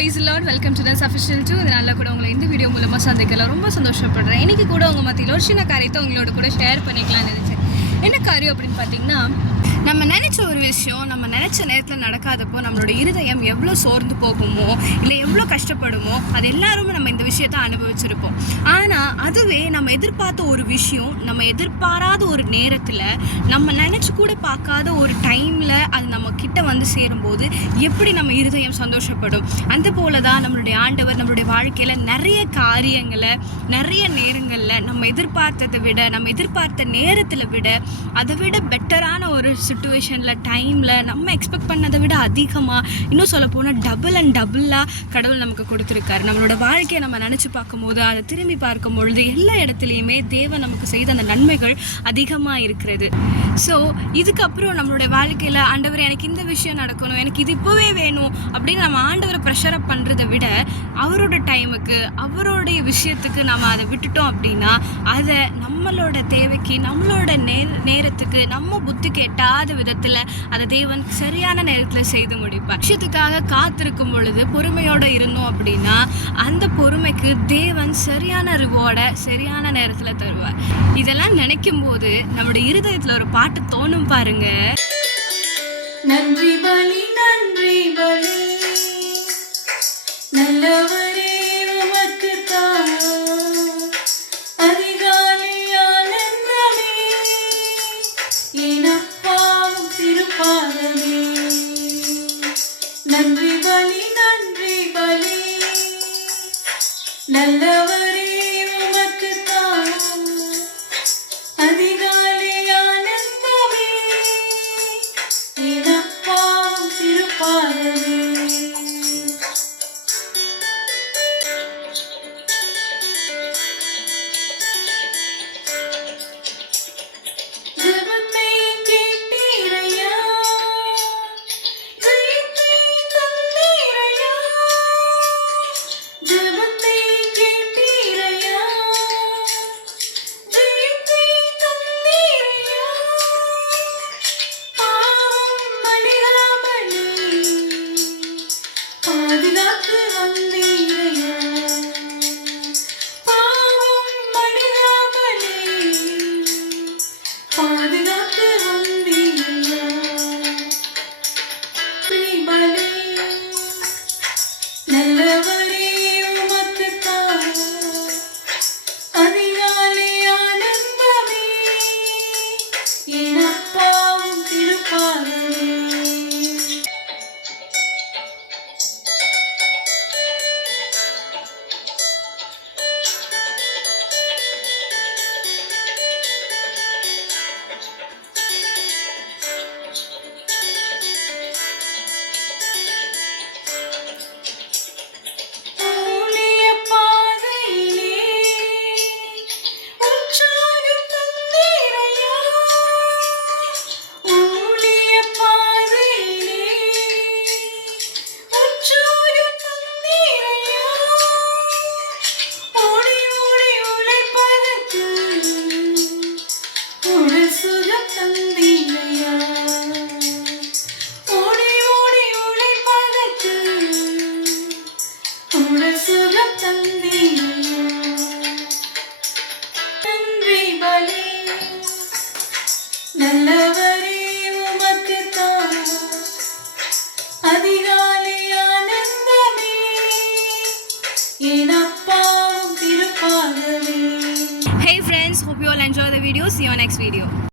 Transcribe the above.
Price lord, welcome to the official 2. இதனால கூட உங்களை இந்த வீடியோ மூலமாக சந்திக்கலாம் ரொம்ப சந்தோஷப்படுறேன். இன்றைக்கி கூட உங்கள் மத்தியில் ஒரு சின்ன காரியத்தை உங்களோட கூட ஷேர் பண்ணிக்கலாம்னு நினச்சேன். என்ன காரியம் அப்படின்னு பார்த்தீங்கன்னா, நம்ம நினச்ச ஒரு விஷயம் நம்ம நினச்ச நேரத்தில் நடக்காதப்போ நம்மளோட இருதயம் எவ்வளோ சோர்ந்து போகுமோ இல்லை எவ்வளோ கஷ்டப்படுமோ அது எல்லாருமே நம்ம இந்த விஷயத்தை அனுபவிச்சிருப்போம். ஆனால் அதுவே நம்ம எதிர்பார்த்த ஒரு விஷயம் நம்ம எதிர்பாராத ஒரு நேரத்தில் நம்ம நினச்சி கூட பார்க்காத ஒரு டைமில் அது நம்ம கிட்ட வந்து சேரும்போது எப்படி நம்ம இருதயம் சந்தோஷப்படும். அந்த போல தான் நம்மளுடைய ஆண்டவர் நம்மளுடைய வாழ்க்கையில் நிறைய காரியங்களை நிறைய நேரங்களில் நம்ம எதிர்பார்த்ததை விட நம்ம எதிர்பார்த்த நேரத்தில் விட அதை விட பெட்டரான ஒரு சிச்சுவேஷனில் டைமில் நம்ம எக்ஸ்பெக்ட் பண்ணதை விட அதிகமாக இன்னும் சொல்ல போனால் டபுள் அண்ட் டபுளாக கடவுள் நமக்கு கொடுத்துருக்காரு. நம்மளோட வாழ்க்கையை நம்ம நினச்சி பார்க்கும்போது அதை திரும்பி பார்க்கும் பொழுது எல்லா இடத்துலையுமே தேவன் நமக்கு செய்த அந்த நன்மைகள் அதிகமாக இருக்கிறது. ஸோ இதுக்கப்புறம் நம்மளோட வாழ்க்கையில் ஆண்டவர் எனக்கு இந்த விஷயம் நடக்கணும், எனக்கு இது இப்போவே வேணும் அப்படின்னு நம்ம ஆண்டவரை ப்ரெஷரப் பண்ணுறதை விட அவரோட டைமுக்கு அவருடைய விஷயத்துக்கு நம்ம அதை விட்டுட்டோம் அப்படின்னா அதை நம்மளோட தேவைக்கு நம்மளோட நேரத்துக்கு நம்ம புத்திக்கு எட்டாத விதத்தில் அதை தேவன் சரியான நேரத்தில் செய்து முடிப்பார். விஷயத்துக்காக காத்திருக்கும் பொழுது பொறுமையோடு இருந்தோம் அப்படின்னா அந்த பொறுமைக்கு தேவன் சரியான ரிவார்டை சரியான நேரத்தில் தருவார். இதெல்லாம் நினைக்கும் போது நம்மளுடைய இருதயத்தில் ஒரு பாட்டு தோணும் பாருங்க. நன்றி பலி நன்றி பலி நல்லவரே உமக்கு தான் அதிகாலை ஆனந்தமே எனப்பாவும் திருப்பாதமே. நன்றி பலி நல்லவரே உமக்கு தான் அதிகாலை ஆனந்தமே எனப்பாவும் திருப்பாதமே. நல்லவரே உமக்கு தான் அதிகாலை ஆனந்தமே எனப்பாவும் திருப்பாதமே. நல்லவரே உமக்கு தான் அதிகாலை ஆனந்தமே எனப்பாவும் திருப்பாதமே. Hey friends, hope you all enjoy the video. See you on next video.